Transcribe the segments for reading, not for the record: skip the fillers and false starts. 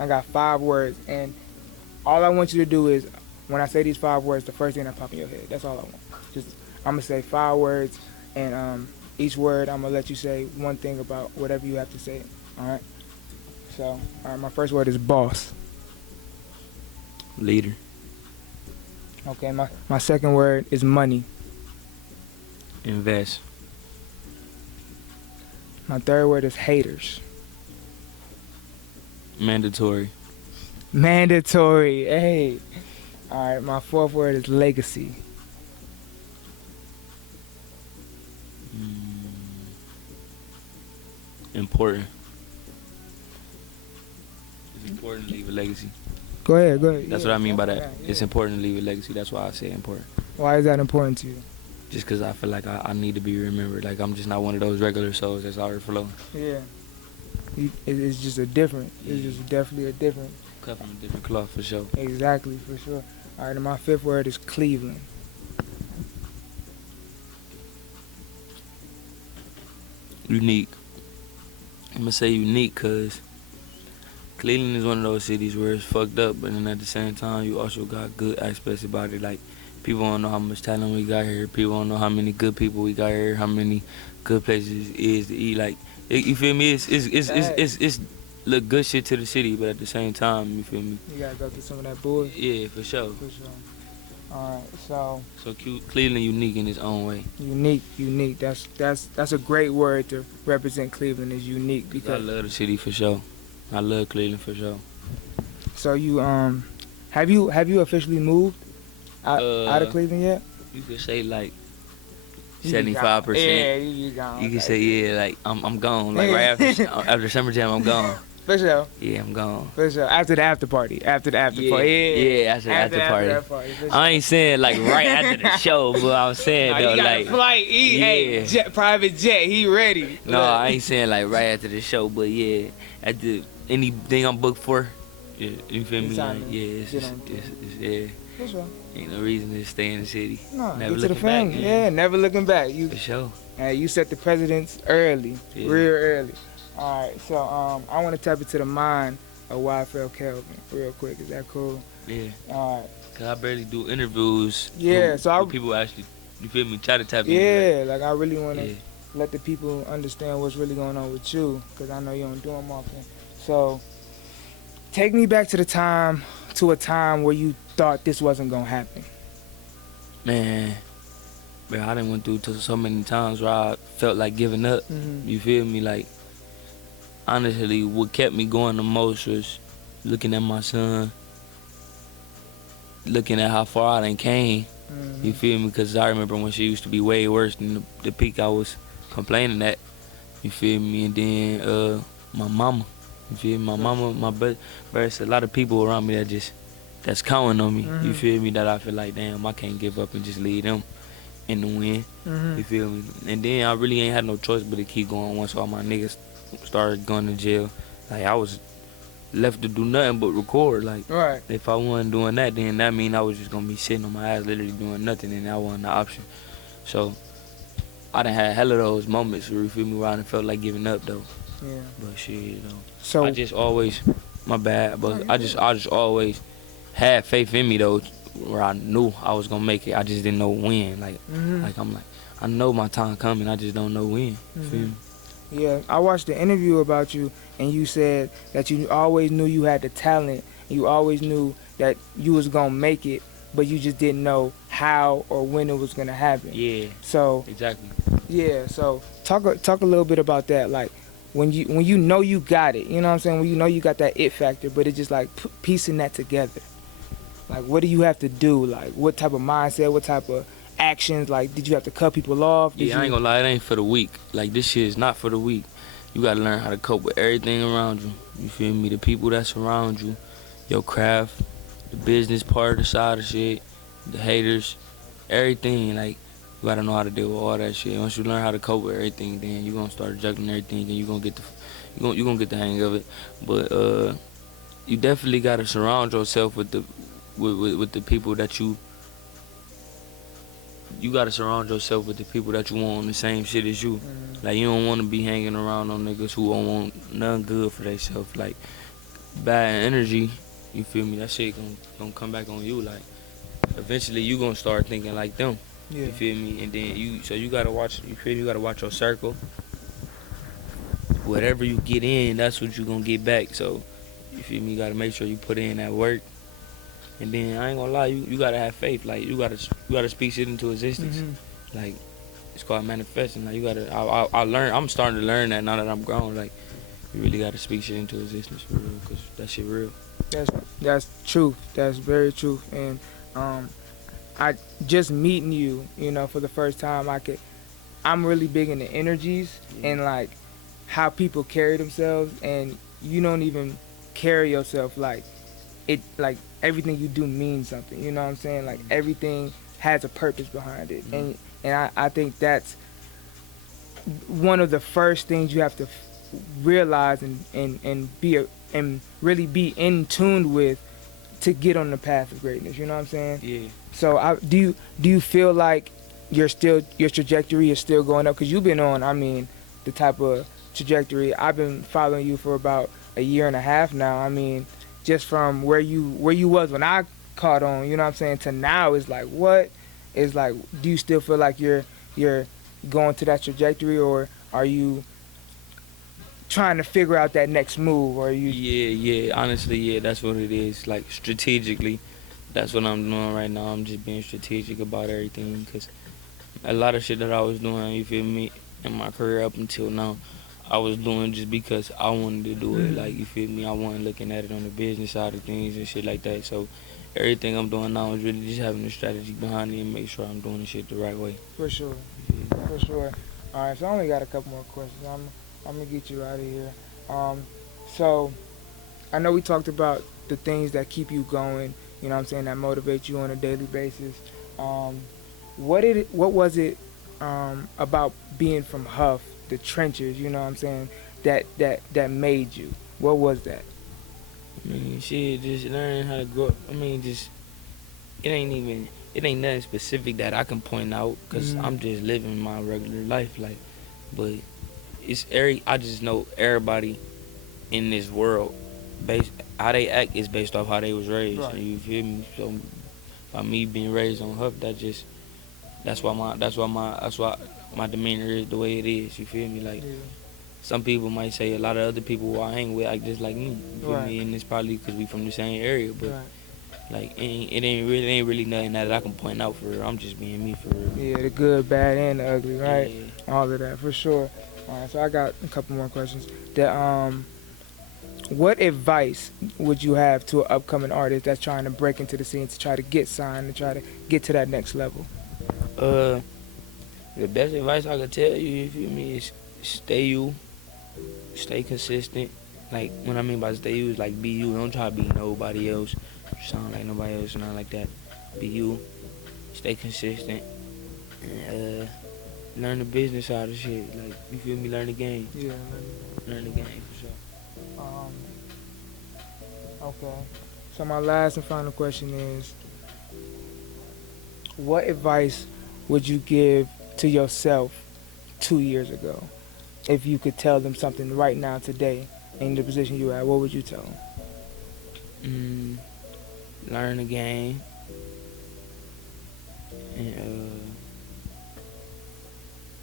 I got 5 words, and all I want you to do is, when I say these 5 words, the first thing that pop in your head. That's all I want. Just I'm gonna say 5 words, and each word I'm gonna let you say one thing about whatever you have to say. All right. So, all right, my first word is boss. Leader. Okay. My second word is money. Invest. My third word is haters. Mandatory. Mandatory. Hey. All right. My fourth word is legacy. Important. It's important to leave a legacy. Go ahead. Go ahead. That's what I mean by that. It's important to leave a legacy. That's why I say important. Why is that important to you? Just because I feel like I need to be remembered. Like, I'm just not one of those regular souls that's already flowing. Yeah. It's just a different. It's just definitely a different. Cut from a different cloth, for sure. Exactly, for sure. All right, and my fifth word is Cleveland. Unique. I'm going to say unique because Cleveland is one of those cities where it's fucked up, but then at the same time, you also got good aspects about it. Like, people don't know how much talent we got here. People don't know how many good people we got here, how many good places is to eat. Like, you feel me? It's look good shit to the city, but at the same time, you feel me? You gotta go through some of that bullshit. Yeah, for sure. For sure. All right, so Cleveland unique in its own way. Unique. That's a great word to represent Cleveland. Is unique because I love the city for sure. I love Cleveland for sure. So you have you officially moved out of Cleveland yet? You could say like 75%. Yeah, you gone. You can say like I'm gone. Like right after summertime, I'm gone. For sure. Yeah, I'm gone. For sure. After the after party. Yeah, after the after party. I ain't saying like right after the show, but I'm saying though, he got like a flight. Hey, private jet. He ready. No, I ain't saying like right after the show, but yeah, after anything I'm booked for. Yeah, you feel me? Like, yeah. For sure. Ain't no reason to stay in the city. No, never get to the looking back. family. Yeah, never looking back. For sure. You set the precedence early, real early. All right, so I want to tap into the mind of YFL Kelvin real quick. Is that cool? Yeah. All right. Cause I barely do interviews. Yeah, so people actually, you feel me, try to tap into that. Yeah, like I really want to let the people understand what's really going on with you, cause I know you don't do them often. So take me back to a time where you thought this wasn't gonna happen. Man, bro, I done went through so many times where I felt like giving up. Mm-hmm. You feel me? Like, honestly, what kept me going the most was looking at my son, looking at how far I done came. Mm-hmm. You feel me? Because I remember when she used to be way worse than the peak I was complaining at. You feel me? And then my mama. You feel me? My mama, my brother, it's a lot of people around me that's counting on me. Mm-hmm. You feel me? That I feel like, damn, I can't give up and just leave them in the wind. Mm-hmm. You feel me? And then I really ain't had no choice but to keep going once all my niggas started going to jail. Like, I was left to do nothing but record. Like, right. If I wasn't doing that, then that mean I was just gonna be sitting on my ass literally doing nothing, and that wasn't the option. So I done had hella those moments where, you feel me, where I done felt like giving up though. Yeah. But shit, you know. So I just always, my bad, but I just always had faith in me though, where I knew I was gonna make it. I just didn't know when. Like, I know my time coming. I just don't know when. Mm-hmm. Feel me? Yeah, I watched the interview about you, and you said that you always knew you had the talent. You always knew that you was gonna make it, but you just didn't know how or when it was gonna happen. Yeah. So exactly. Yeah. So talk a little bit about that. Like when you know you got it. You know what I'm saying? When you know you got that it factor, but it's just like piecing that together. Like, what do you have to do? Like, what type of mindset? What type of actions? Like, did you have to cut people off? I ain't gonna lie, it ain't for the weak. Like, this shit is not for the weak. You gotta learn how to cope with everything around you. You feel me? The people that surround you, your craft, the business part of the side of shit, the haters, everything. Like, you gotta know how to deal with all that shit. Once you learn how to cope with everything, then you gonna start juggling everything, and you gonna get the hang of it. But you definitely gotta surround yourself with the people that you gotta surround yourself with the people that you want on the same shit as you. Like, you don't want to be hanging around on niggas who don't want nothing good for themselves. Like, bad energy, you feel me, that shit gonna come back on you. Like, eventually you gonna start thinking like them. Yeah. You feel me? And then you gotta watch, you feel me, you gotta watch your circle. Whatever you get in, that's what you gonna get back. So, you feel me, you gotta make sure you put in that work. And then I ain't gonna lie, you gotta have faith. Like, you gotta speak shit into existence. Mm-hmm. Like, it's called manifesting. Like, you gotta, I learn, I'm starting to learn that now that I'm grown. Like, you really gotta speak shit into existence for real, cause that shit real. That's truth. That's very truth. And I just meeting you, you know, for the first time, I'm really big into energies and like how people carry themselves, and you don't even carry yourself like everything you do means something. You know what I'm saying? Like everything has a purpose behind it, and I think that's one of the first things you have to realize and really be in tune with to get on the path of greatness. You know what I'm saying? Yeah. So do you feel like your trajectory is still going up? Because you've been on, I mean, the type of trajectory. I've been following you for about a year and a half now. I mean, just from where you was when I caught on, you know what I'm saying, to now, is like, what? Is like, do you still feel like you're going to that trajectory, or are you trying to figure out that next move, or are you? Yeah. Honestly, yeah, that's what it is. Like, strategically, that's what I'm doing right now. I'm just being strategic about everything, because a lot of shit that I was doing, you feel me, in my career up until now, I was doing just because I wanted to do it. Like, you feel me, I wasn't looking at it on the business side of things and shit like that. So everything I'm doing now is really just having a strategy behind it and make sure I'm doing the shit the right way. For sure. For sure. All right, so I only got a couple more questions. I'm gonna get you out of here. So I know we talked about the things that keep you going, you know what I'm saying, that motivate you on a daily basis. What was it about being from Huff, the trenches, you know what I'm saying, that made you? What was that? I mean, shit, just learning how to grow up. I mean, just, it ain't nothing specific that I can point out, because I'm just living my regular life. Like, but I just know everybody in this world, how they act is based off how they was raised. Right. You feel me? So by me being raised on Huff, that's why my demeanor is the way it is. You feel me? Like, some people might say a lot of other people who I hang with act just like me. You feel me? And it's probably because we from the same area, but like, it ain't really nothing that I can point out for real. I'm just being me for real. Yeah, the good, bad, and the ugly, right? Yeah. All of that, for sure. All right, so I got a couple more questions. What advice would you have to an upcoming artist that's trying to break into the scene, to try to get signed, to try to get to that next level? The best advice I could tell you, you feel me, is stay you, stay consistent. Like, what I mean by stay you is like, be you. Don't try to be nobody else, sound like nobody else, nothing like that. Be you, stay consistent, and learn the business side of shit. Like, you feel me, learn the game. Yeah. Learn the game, for sure. Okay. So my last and final question is, what advice would you give to yourself 2 years ago? If you could tell them something right now, today, in the position you're at, what would you tell them? Learn the game. And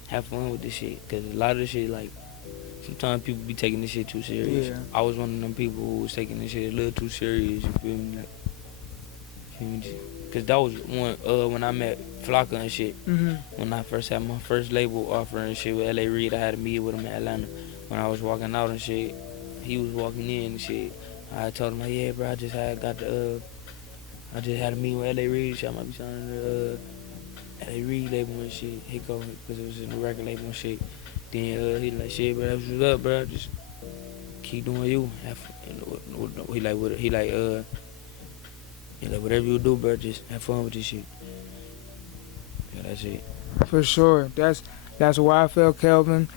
have fun with this shit. Because a lot of this shit, like, sometimes people be taking this shit too serious. Yeah. I was one of them people who was taking this shit a little too serious, you feel me? Like, because that was one, when I met Flocka and shit. When I first had my first label offer and shit with L.A. Reid, I had a meeting with him in Atlanta. When I was walking out and shit, he was walking in and shit. I told him, like, yeah, bro, I just had a meeting with L.A. Reid. I might be signing the L.A. Reid label and shit. He go, because it was in the record label and shit. Then he like, shit, bro, that's what's up, bro. Just keep doing you. He like, whatever you do, bro, just have fun with this shit. Yeah, that's it. For sure. That's YFL Kelvin.